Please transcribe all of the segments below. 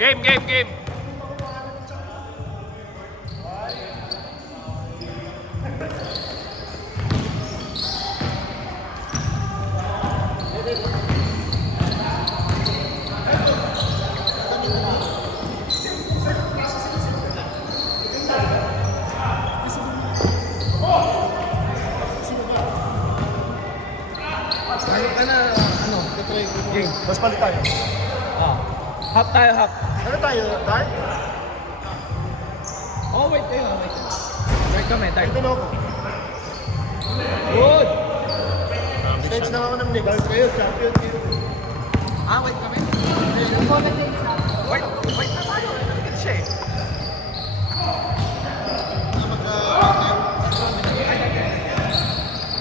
Game, game, game. Game, mas palit tayo. Half tayo, half. Ano tayo, Dark? Oh, wait kayo, wait kayo. Dark kami, dark. Ito na ako. Good! Stage na ako ng Dark kayo, champion kayo. Wait kami. Wait na tayo. Nagigil siya eh.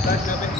Dark namin.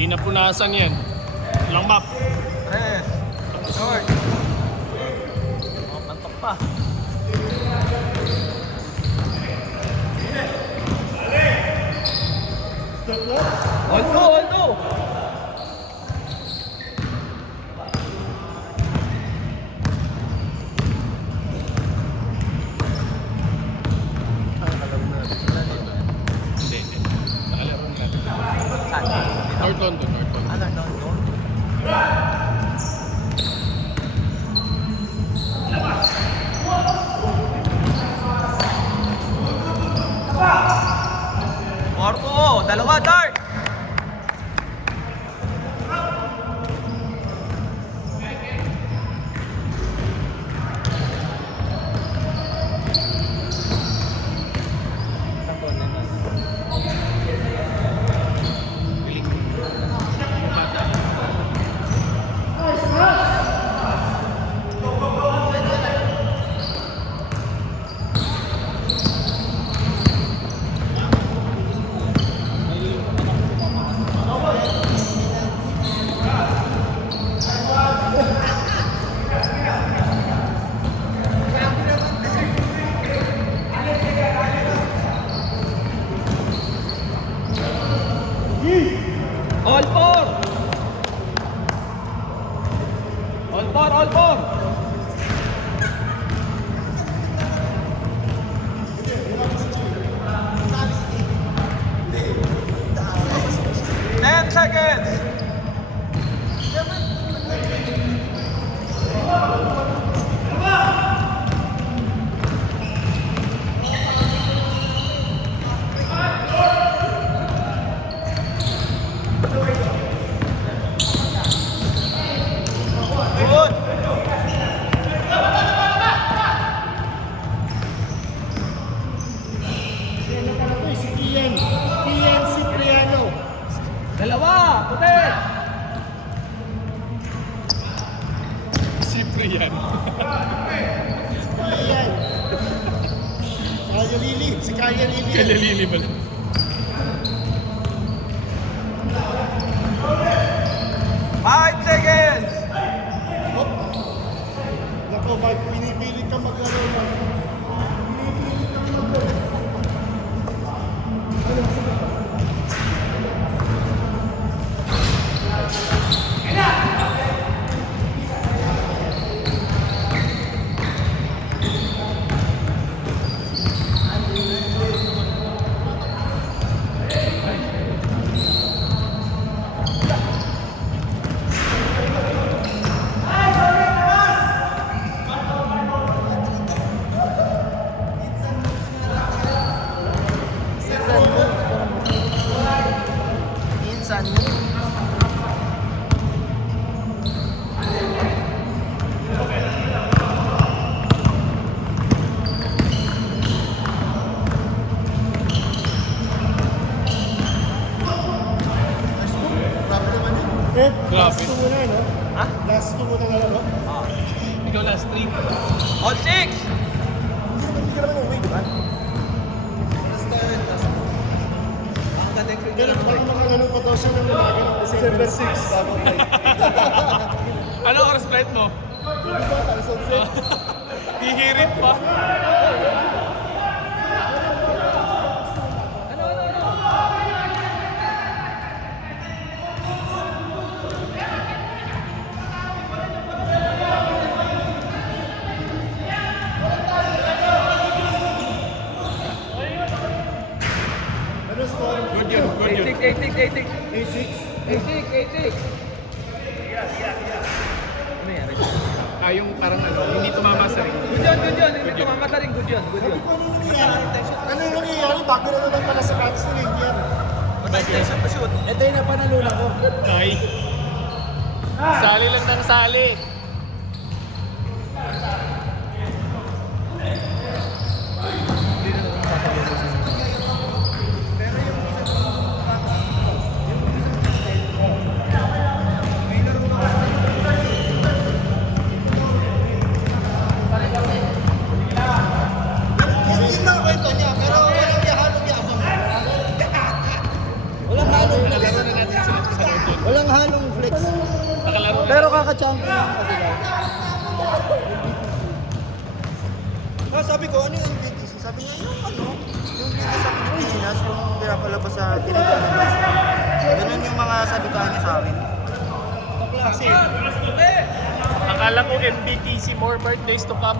Di na punasan yan. Walang map. Tres. Short. Pantok pa. Alto, alto! Hindi, hindi. Nakalaro na. North London, North London. Ano, no? Marco, dalawa, Dark! All four! All four, all four! 10 seconds! Good! Ano pala to eh, si Kian. Kian Cipriano. Dalawa! Puti! Ciprian. Kian. Kaya Lili. Si Kaya Lili. Kalalili pala. Five seconds! Nako, Mike, pinipilit ka maglaro. Red, Grabe. last 2 muna, no? Ha? Last 2 muna na, no? Ikaw last 3. On 6! Hindi ka naman umuwi, di ba? Pero parang nakalaro pa daw siya ng umaga ng December 6. Ano oras flight mo? Hindi ba? Alas 11. Hihirit pa. Ano score? Good yun, good yun. 8-6. 8-6. 8-6. Ano nangyari? Yung parang hindi tumama sa ring. Good yun. Hindi tumamata rin. Good yun. Sabi ko, ano nangyayari? Ano yung nangyayari? Bago na naman pala sa catch na ring yan. Matay tension pa shoot. Ito yung napanalula ko. Ay. Sali lang ng sali. Yung mga kwento niya, pero walang halong yabang. Walang halong flex. Laro na natin sila sa road doon. Walang halong flex. Nakalaro na. Pero kaka-champion lang kasi lang. Sabi ko, ano yung BTC? Sabi niya, yung BTC sa Pilipinas, yung pinapalabas sa Pilipinas. Ganun yung mga sabitan niya sa akin. Kasi, Akala ko MBTC, more birthdays to come.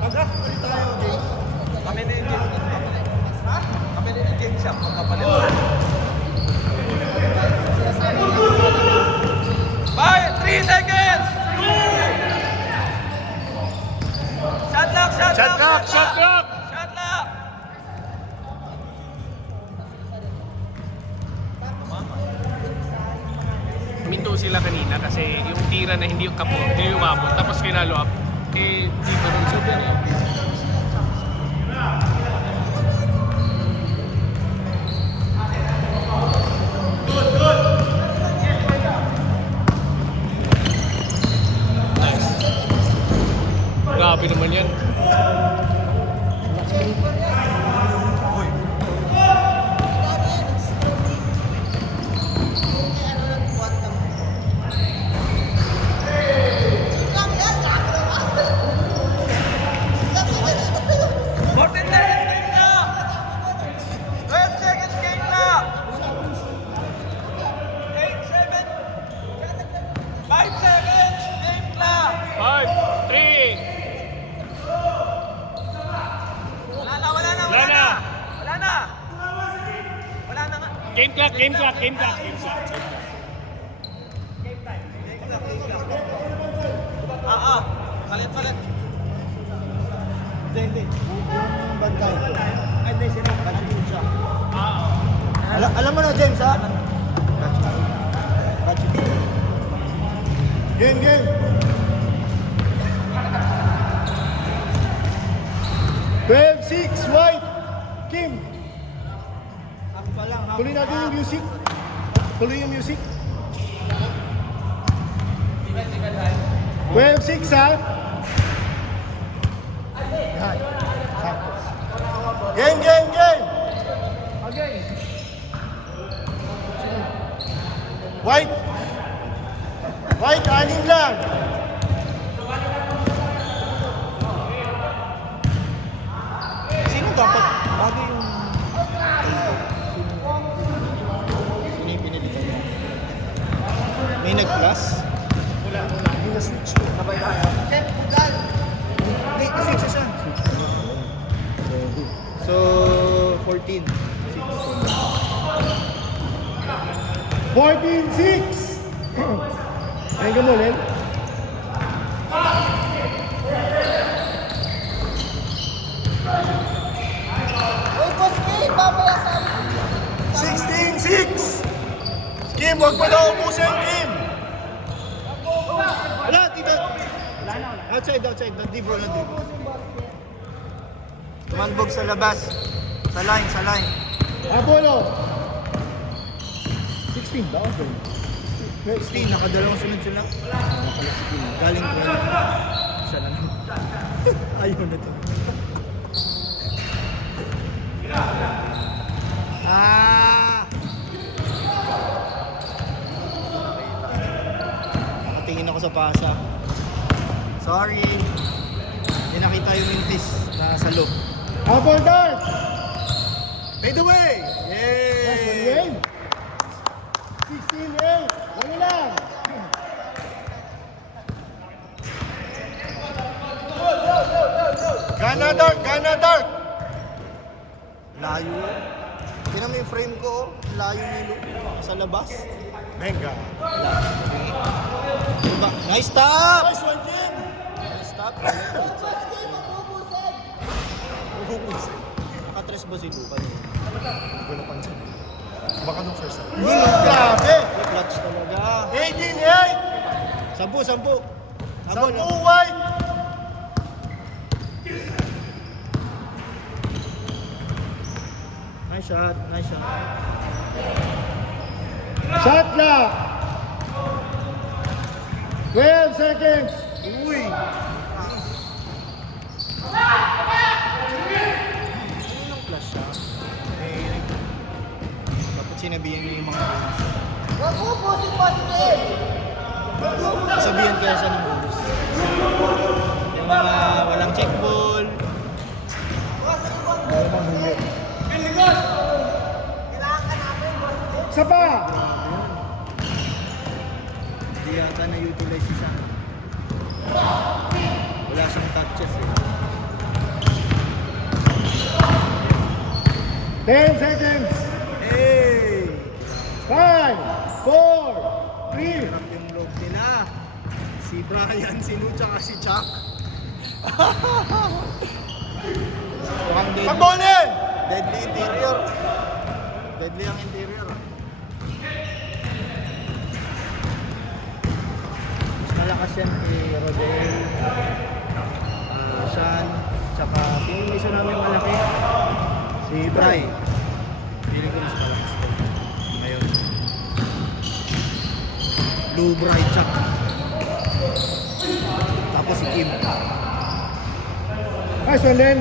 mag-draft ulit tayo, Jay. Kami na yung game. Ha? Kami na yung game shop. Magkapalit. 3 seconds! Shot lock! Shot clock! Shot clock! Shot lock! Minto sila kanina kasi yung tira na hindi yung kapo, hindi umabot. Tapos finalo up. Dito rin super na yun. Nice. Grabe naman yan. More than 10 game na! 12 seconds game na! 8, 7, 5 seconds game na! 5, 3, Wala na! Wala na. Wala na! Wala na nga! game clock, game clock, game clock, game clock. Palit. Hindi. Yung bantay. Ay, hindi, sino? Batching siya. Alam mo na, James, ha? Batching. Game. 12-6, white. Kim. Tuloy natin yung music. Tuloy yung music. 12-6, ha? Game! White, anim lang. Sino dapat bago yung... Sino yung pinilitan mo? May nag-plus? Wala. Yung na-switch. Sabay tayo. Chef, bugal! Hindi, kasi isa siya. So, 14. 14-6. Ayun ka mo, Len. Uy, boss Kim, babaya sa... 16-6. Kim, huwag mo daw ubusin, Kim. Wala, tita. Outside. Nag-dibro. Tumanbog sa labas. Sa line. Apollo. 16 daw. Steve, nakadalawang sunod-sunod. Galing 12. Isa lang. Ayaw na to. Nakatingin ako sa pasa. Sorry. Hindi nakita yung mintis na sa loob. Habol dart! By the way! Yes, one Yay! game. 16-8. Wala lang. Gana dark! Gana dark! Layo. Tingnan mo yung frame ko, oh. Layo nilo. Sa labas. Venga. Diba? Nice stop! Nice one, Jim. Nice stop. Nakatres ba si Luka? Hindi ko napansin. Baka nung first time. Grabe! Clutch talaga. 18-8. Sampu. Sampu Habol. wide. Nice shot. Nice shot. Shot clock. 12 seconds. Uy! Ano yung clash siya? Dapat sinabihan niyo yung mga bonus. Sabihan kaya siya ng bonus. Yung mga walang check ball. Isa pa. Hindi yata na-utilize siya. Wala siyang touches eh. 10 seconds. Hey! 5, 4, 3. Hirap yung loob nila. Si Brian, si Nu, tsaka si Chuck. Mukhang deadly. Pagbonin! Deadly interior. Deadly ang interior. Mas malakas yan kay Rodel, Sean, tsaka sino yung isa namin malaki? Si Bry. Feeling ko mas malakas ko. Ngayon. Blue Bry, Chuck. Tapos si Kim. Nice one, Len.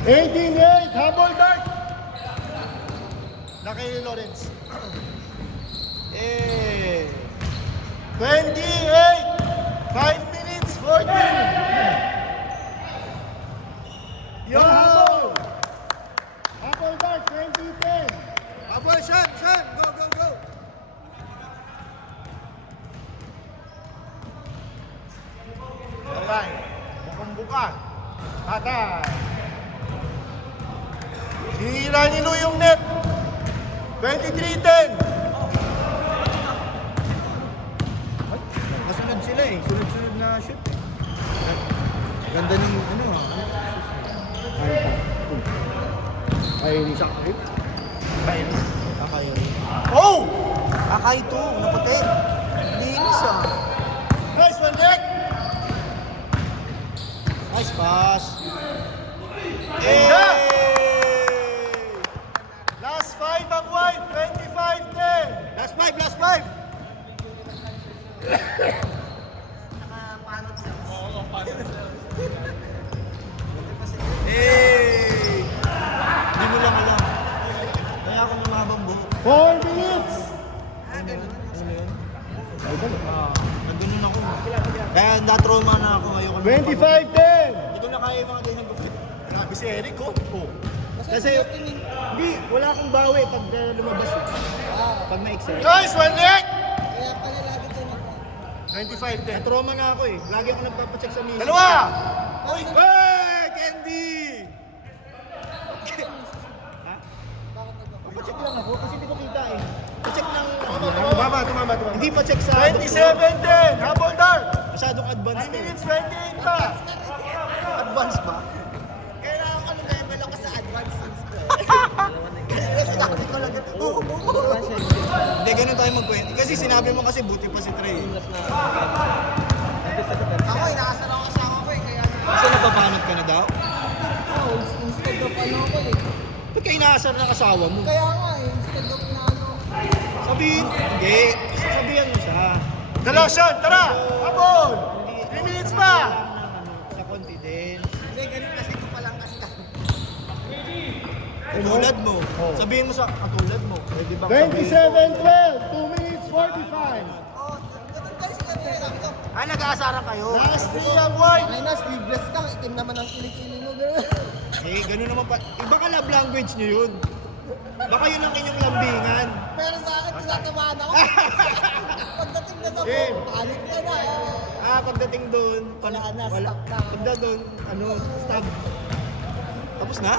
18-8. Habol dart. Na kay Lawrence. Eh. 28. 5 minutes, 14. Yo! Habol dart, 20-10. Aboy, Sean! Sean! Go, go, go! Patay. Bukang-buka. Patay. Sinira ni Lu yung net. 23-10. Kasunod sila eh. Sunod-sunod na shoot. Ganda ng ano ha. Ay, ni Shaq. Kakayo. Oh! Kakayo to. Naputi. Linis ah. Nice one, Nick. Nice pass. Ganda! Hey! Last 5 ang wide. 25-10. Last five, last five! Hey! Hindi mo lang alam. Kaya ako namabang buhok. 4 minutes. Ano yun? Nagganon ako. Kaya na-trauma na ako. Ayoko na. 25-10. Hindi ko na kaya yung mga ganyan gupit. Grabe si Eric, oh. Kasi, hindi, wala akong bawi pag lumabas eh. Pag na-excel. Nice one, Nick. 25 din. Na-trauma na ako eh. Lagi ako nagpapacheck sa misis. Dalawa. Uy! Hey! Candy! Ha? Pacheck lang ako kasi hindi ko kita eh. Pacheck lang. Tumama. Hindi pa check sa... 27-10. Habol dart. Masyadong advanced 9 eh. minutes, 28 pa. Advanced ba? Kailangan ko level ako sa advanced sense ko. Kasi nakapit ko lang. Hindi, ganun tayo magkwento. Kasi sinabi mo kasi buti pa si Trey. Ako, inaasar ako kasama ko eh. Kaya Kasi napapanot ka na daw? instead of ano ko eh. Ba't ka inaasar ng asawa mo? Kaya nga eh, instead of na ano Hindi. Sasabihan mo siya. Dalosyon, tara! Habol! 3 minutes pa! Sa confidence. Hindi, ganun kasi ko palang kanta. Katulad mo. Oh. Sabihin mo sa katulad mo. Eh, di ba? 27-12, 2 minutes 45. Oo, ganun kasi kanina. Sabi ko, Ay, nag-aasaran kayo. Last 3 ang white. ay na, sleeveless ka. Itim naman ang kilikili mo. Ganun. Eh, ganun naman pa. Iba ka love language nyo yun. Baka yun ang inyong lambingan. Pero sa akin, tinatamaan ako. Pagdating na sa Game. panik ka na. Pagdating doon, Wala na, wala. stop na. Pagdating doon, stop. Tapos na?